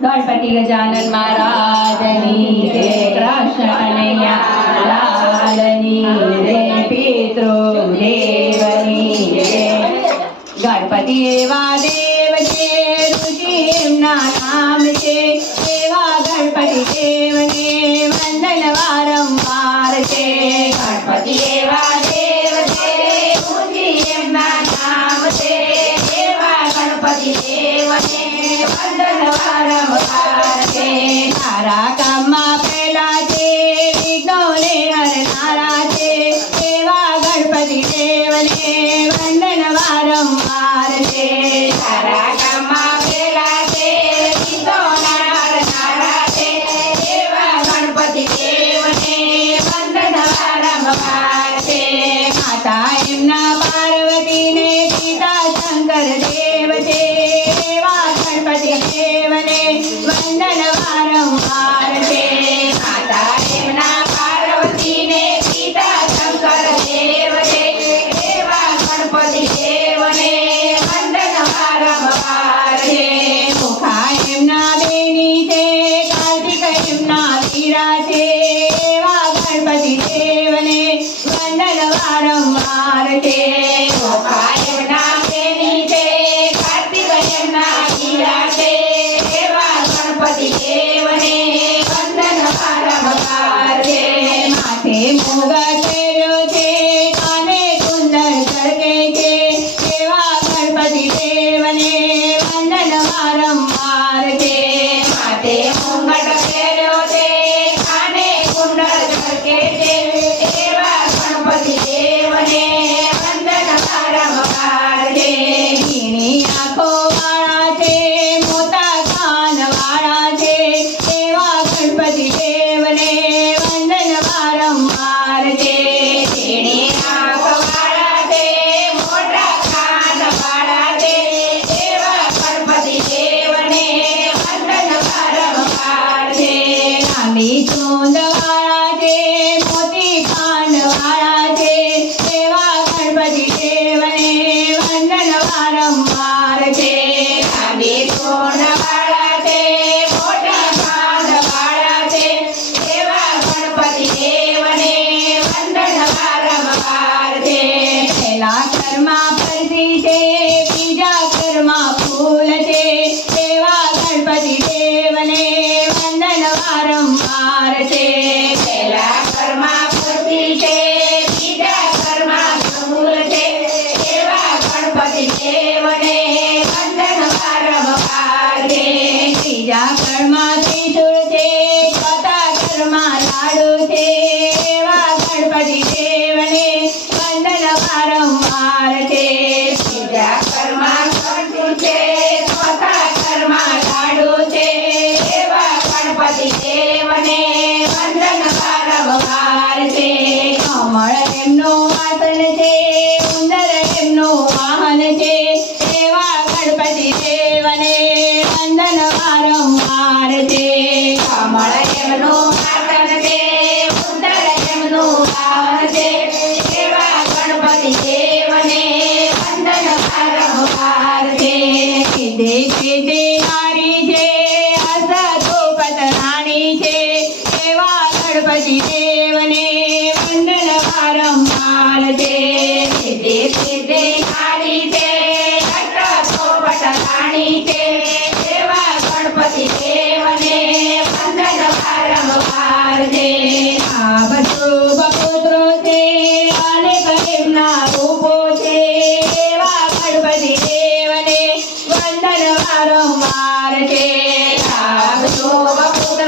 ગણપતિ ગજાનન મહારાજની જય કૃષ્ણ કનૈયા લાલની જય પિતૃ દેવની જય ગણપતિ એવા દેવ છે ઋષિ એમના નામ છે એવા ગણપતિ દેવને ने सीता, शंकर देव, देवा, गणपति देव ने वंदन वारंवार दे माता रेमना पार्वती ने सीता, शंकर देव देवा, गणपति देव ने वंदन वारंवार दे मुखा एमना बेनी दे कार्तिक एमना वीरा देवा, गणपति देव ने वंदन वारंवार दे vai ter સ્વામી સોનવાળા છે મોતી કાનવાળા છે એવા ગણપતિ દેવને વંદન વારંવાર ઘરમાં ત્રિશુળ છે ચોથા ઘરમાં લાડુ છે એવા ગણપતિ દેવને વંદન વારંવાર છે ત્રીજા ઘરમાં ત્રિશુળ છે ચોથા ઘરમાં લાડુ છે એવા ગણપતિ દેવને વંદન વારંવાર છે કમળ એમનું આસન છે ઉંદર એમનું વાહન છે એવા ગણપતિ દેવને ગણપતિ દેવને વંદન વારંવાર છે. આ બધું બપુત્રો છે, અને પ્રેમના રૂપો ગણપતિ દેવને વંદન વારંવાર છે. આ બધું બપોત્રો